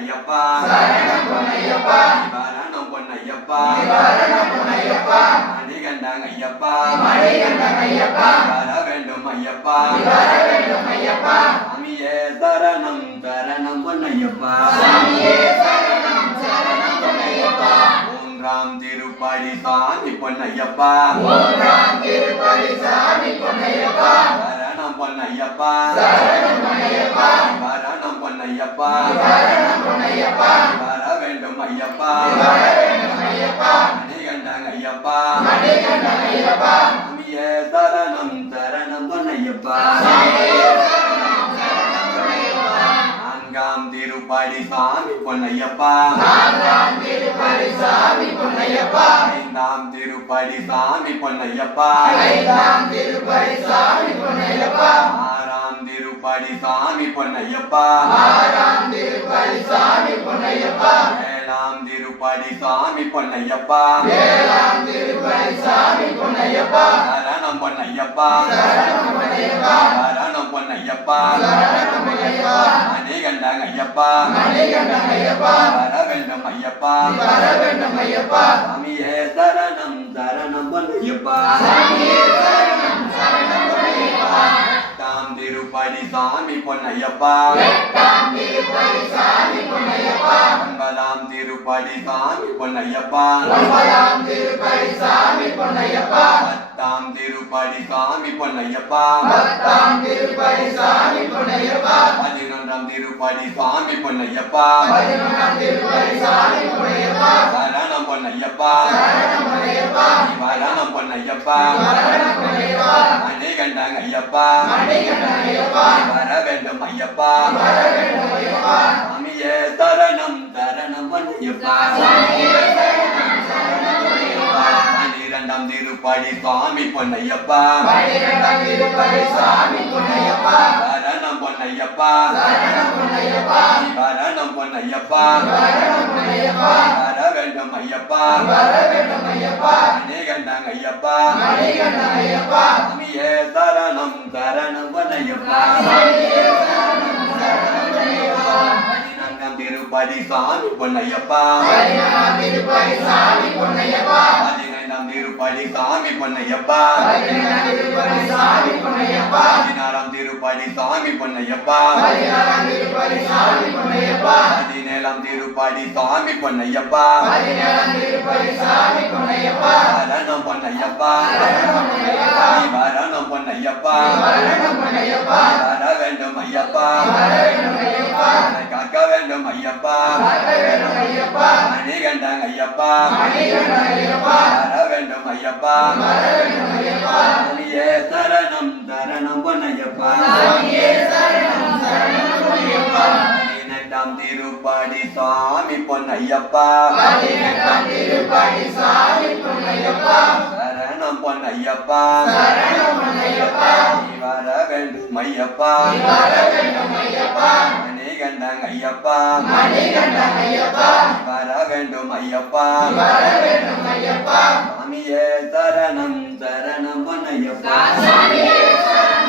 பொன்னையப்பா சரணம் பொன்னையப்பா நிவாரணம் பொன்னையப்பா நிவாரணம் பொன்னையப்பா மணிகண்டன் ஐயப்பா மணிகண்டன் ஐயப்பா வர வேண்டும் ஐயப்பா வர வேண்டும் ஐயப்பா சாமியே சரணம் சரணம் பொன்னையப்பா சாமியே சரணம் சரணம் பொன்னையப்பா மூன்றாம் திருப்படி சாமி பொன்னையப்பா மூன்றாம் திருப்பதி சாமி பொன்னையப்பா சரணம் பொன்னையப்பா சரணம் பொன்னையப்பா நிவாரணம் பொன்னையப்பா நிவாரணம் பொன்னையப்பா வர வேண்டும் ஐயப்பா வர வேண்டும் ஐயப்பா மணிகண்டன் ஐயப்பா மணிகண்டன் ஐயப்பா சாமியே சரணம் சரணம் பொன்னையப்பா சாமியே சரணம் சரணம் பொன்னையப்பா நான்காம் திருப்படி சாமி பொன்னையப்பா நான்காம் திருப்பதி சாமி பொன்னையப்பா ஐந்தாம் திருப்படி சாமி பொன்னையப்பா ஐந்தாம் திருப்பதி சாமி பொன்னையப்பா ஆறாம் திருப்படி சாமி பொன்னையப்பா ஆறாம் திருப்பதி சாமி பொன்னையப்பா ஏழாம் திருப்படி சாமி பொன்னையப்பா ஏழாம் திருப்பதி சாமி பொன்னையப்பா சரணம் பொன்னையப்பா சரணம் பொன்னையப்பா சரணம் பொன்னையப்பா சரணம் பொன்னையப்பா மணிகண்டன் ஐயப்பா மணிகண்டன் ஐயப்பா வர வேண்டும் ஐயப்பா வர வேண்டும் ஐயப்பா சாமியே சரணம் சரணம் பொன்னையப்பா சாமியே சரணம் சரணம் பொன்னையப்பா எட்டாம் திருப்படி சாமி பொன்னையப்பா எட்டாம் திருப்பதி சாமி பொன்னையப்பா ஒன்பதாம் திருப்படி சாமி பொன்னையப்பா ஒன்பதாம் திருப்பதி சாமி பொன்னையப்பா பத்தாம் திருப்படி சாமி பொன்னையப்பா பத்தாம் திருப்பதி சாமி பொன்னையப்பா பதினொன்றாம் திருப்படி சாமி பொன்னையப்பா பதினொன்றாம் திருப்பதி சாமி பொன்னையப்பா சரணம் பொன்னையப்பா சரணம் பொன்னையப்பா நிவாரணம் பொன்னையப்பா சரணம் பொன்னையப்பா மணிகண்டன் ஐயப்பா மணிகண்டன் ஐயப்பா வர வேண்டும் ஐயப்பா வர வேண்டும் ஐயப்பா சாமியே சரணம் சரணம் பொன்னையப்பா சாமியே சரணம் சரணம் பொன்னையப்பா பன்னிரண்டாம் திருப்படி சாமி பொன்னையப்பா பன்னிரண்டாம் திருப்பதி சாமி பொன்னையப்பா சரணம் பொன்னையப்பா சரணம் பொன்னையப்பா நிவாரணம் பொன்னையப்பா சரணம் பொன்னையப்பா வர வேண்டும் ஐயப்பா வர வேண்டும் ஐயப்பா மணிகண்டன் ஐயப்பா மணிகண்டன் ஐயப்பா சாமியே சரணம் சரணம் பொன்னையப்பா சாமியே சரணம் சரணம் பொன்னையப்பா பதினான்காம் திருப்படி சாமி பொன்னையப்பா பதினாறாம் திருப்பதி சாமி பொன்னையப்பா பதினைந்தாம் திருப்படி சாமி பொன்னையப்பா பதினேழாம் திருப்பதி சாமி பொன்னையப்பா பதினாறாம் திருப்படி சாமி பொன்னையப்பா பதினாறாம் திருப்பதி சாமி பொன்னையப்பா பதினேழாம் திருப்படி சாமி பொன்னையப்பா பதினேழாம் திருப்பதி சாமி பொன்னையப்பா சரணம் பொன்னையப்பா சரணம் பொன்னையப்பா நிவாரணம் பொன்னையப்பா சரணம் பொன்னையப்பா வர வேண்டும் ஐயப்பா வர வேண்டும் ஐயப்பா என்னை காக்க வேண்டும் ஐயப்பா வர வேண்டும் ஐயப்பா மணிகண்டன் ஐயப்பா மணிகண்டன் ஐயப்பா வர வேண்டும் ஐயப்பா வர வேண்டும் ஐயப்பா சாமியே சரணம் சரணம் பொன்னையப்பா சாமியே சரணம் சரணம் பொன்னையப்பா பதினெட்டாம் திருப்படி சாமி பொன்னையப்பா பதினெட்டாம் திருப்பதி சாமி பொன்னையப்பா சரணம் பொன்னையப்பா சரணம் பொன்னையப்பா நீ வர வேண்டும் ஐயப்பா வர வேண்டும் ஐயப்பா மணிகண்டன் ஐயப்பா மணிகண்டன் ஐயப்பா வர வேண்டும் ஐயப்பா வர வேண்டும் ஐயப்பா சாமியே சரணம் சரணம் பொன்னையப்பா சாமியே